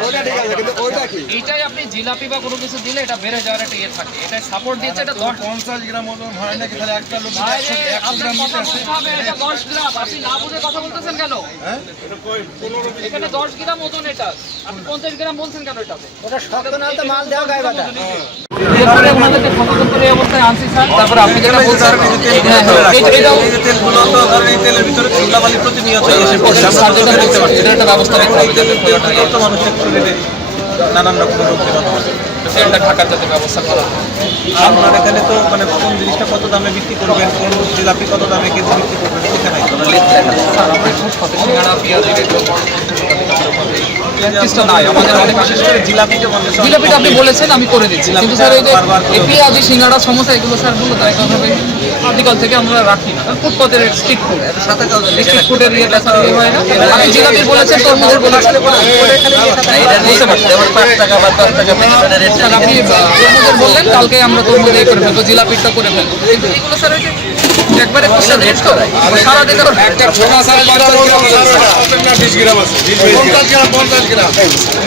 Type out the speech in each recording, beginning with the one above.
ওটা ঠিক আছে কিন্তু ওইটা কি? এইটাই আপনি জিলাপি বা কোনো কিছু দিলে এটা বেড়ে যাওয়ার একটা ইয়ে থাকে। এটা সাপোর্ট দিচ্ছে এটা দশ পঞ্চাশ গ্রাম ওজন হয় নাকি? তাহলে একটা লোক গ্রাম এটা দশ গ্রাম। আপনি না বুঝে কথা বলতেছেন কেন? হ্যাঁ? এখানে দশ গ্রাম ওজন এটা। আপনি পঞ্চাশ গ্রাম বলছেন কেন এটাতে? ওটা শক্ত না তো মাল দেওয়া গায়ে বাতা তারপরে আপনি যেটা বলছেন হ্যাঁ, হ্যাঁ, তেলের ভিতরে প্রতিনিয়ত এসে একটা ব্যবস্থা মানুষের শরীরে নানান রকম রোগ তেলটা ঢাকার যাতে ব্যবস্থা করা হয়। আপনার এখানে তো মানে কোন জিনিসটা কত দামে বিক্রি করবেন কোন জিলাপি কত দামে কেজি বিক্রি করবেন নাই। আমরা খুব প্র্যাকটিসটা নাই। আমাদের অনেক জিলাপিটা আপনি বলেছেন আমি করে দিচ্ছি। কিন্তু স্যার এই যে সিঙ্গাড়া সমস্যা এগুলো স্যার মূলত একভাবে আদিকাল থেকে আমরা রাখি না? কারণ ফুটপাতের স্ট্রিট ফুড স্ট্রিট ফুডের ইয়েটা স্যার ইয়ে হয় না? আপনি জিলাপি বলেছেন তরমুজের বলেছেন। বুঝতে পারছি স্যার আপনি তরমুজের বললেন কালকে আমরা তরমুজ ইয়ে করে ফেলব জিলাপিটা করে ফেলব। কিন্তু এগুলো স্যার ওই যে একবারে কোশ্চেন রেট তো। সারাদিন একটা ছোলা স্যার বিশ গ্রাম আছে। পঞ্চাশ গ্রাম পঞ্চাশ গ্রাম।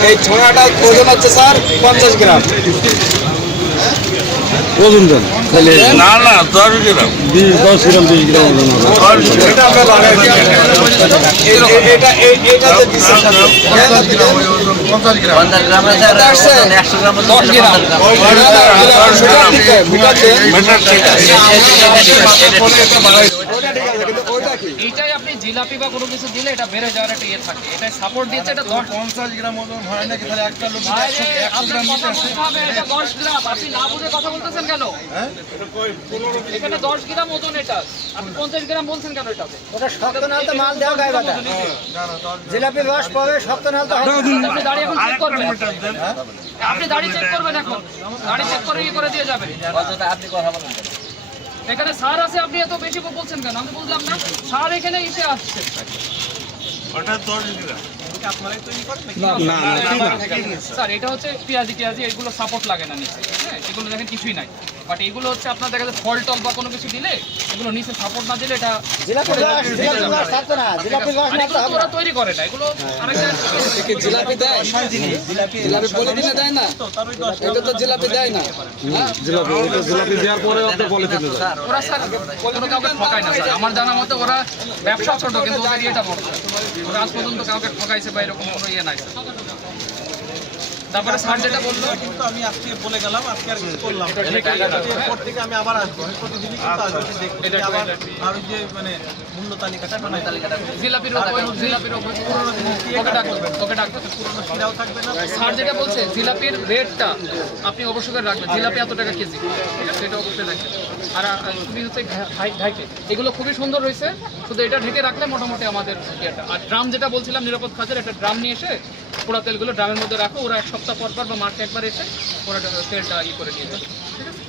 এই ছোড়াটা ওজন হচ্ছে স্যার পঞ্চাশ গ্রাম। ওজন দেন। তাহলে না না দশ গ্রাম। বিশ দশ গ্রাম বিশ গ্রাম ওজন হবে জিলাপি বা কোনো কিছু দিলে এটা বেড়ে যাওয়ার একটা ইয়ে থাকে। এটা সাপোর্ট দিচ্ছে এটা দশ পঞ্চাশ গ্রাম ওজন হয় নাকি? তাহলে একটা লোক আপনার কথা বলতে হবে এটা দশ গ্রাম? আপনি না বুঝে কথা বলতেছেন কেন? হ্যাঁ? এখানে দশ গ্রাম ওজন এটা। আপনি পঞ্চাশ গ্রাম বলছেন কেন এটাতে ওটা শক্ত না তো মাল দেওয়া গায়ে বাতা জিলাপি রস পাবে শক্ত না তো আপনি দাঁড়িয়ে এখন চেক করবেন। আপনি দাঁড়িয়ে চেক করবেন এখন। দাঁড়িয়ে চেক করে ইয়ে করে দিয়ে যাবেন? এখানে সার আছে আপনি এত বেশি বলছেন কেন আমি বললাম না সার এখানে এসে আসছে ওটা দশ গ্রাম স্যার এটা হচ্ছে পেঁয়াজি টিয়াজি এগুলো সাপোর্ট লাগে না নিচে হ্যাঁ এগুলো দেখেন কিছুই নাই বাট এগুলো হচ্ছে আপনার দেখা যাচ্ছে ফল টল বা কোনো কিছু দিলে এগুলো নিচে সাপোর্ট না দিলে এটা ওরা তৈরি করে না এগুলো জিলাপি দেয়। জিলাপি বলে দিলে দেয় না। এটা তো জিলাপি দেয় না। ওরা স্যার কোনো কাউকে ঠকায় না স্যার। আমার জানা মতে ওরা ব্যবসা ছোট কিন্তু ওদের ইয়েটা বড়। ওরা আজ পর্যন্ত কাউকে ঠকাইছে বা এরকম কোনো ইয়ে নাই স্যার। তারপরে স্যার যেটা বলল কিন্তু আমি আজকে বলে গেলাম আজকে আর কিছু করলাম। এরপর থেকে আমি আবার আসব। প্রতিদিনই কিন্তু আসব দেখব আবার যে মানে মূল্য তালিকাটা বানাই তালিকাটা। জিলাপির উপর জিলাপির উপর। পুরোনো জিনিস ওকে ডাকবে ওকে ডাকবে পুরোনো সেটাও থাকবে না। স্যার যেটা বলছে জিলাপির রেটটা আপনি অবশ্যই করে রাখবেন। জিলাপি এত টাকা কেজি। এটা অবশ্যই রাখবেন। আর হচ্ছে এগুলো খুবই সুন্দর হয়েছে শুধু এটা ঢেকে রাখলে মোটামুটি আমাদের ইয়েটা। আর ড্রাম যেটা বলছিলাম নিরাপদ খাঁচের একটা ড্রাম নিয়ে এসে পোড়া তেলগুলো ড্রামের মধ্যে রাখো, ওরা এক সপ্তাহ পর পর বা মার্কেট একবার এসে ওরা তেলটা ইয়ে করে নিয়ে যাবে। ঠিক আছে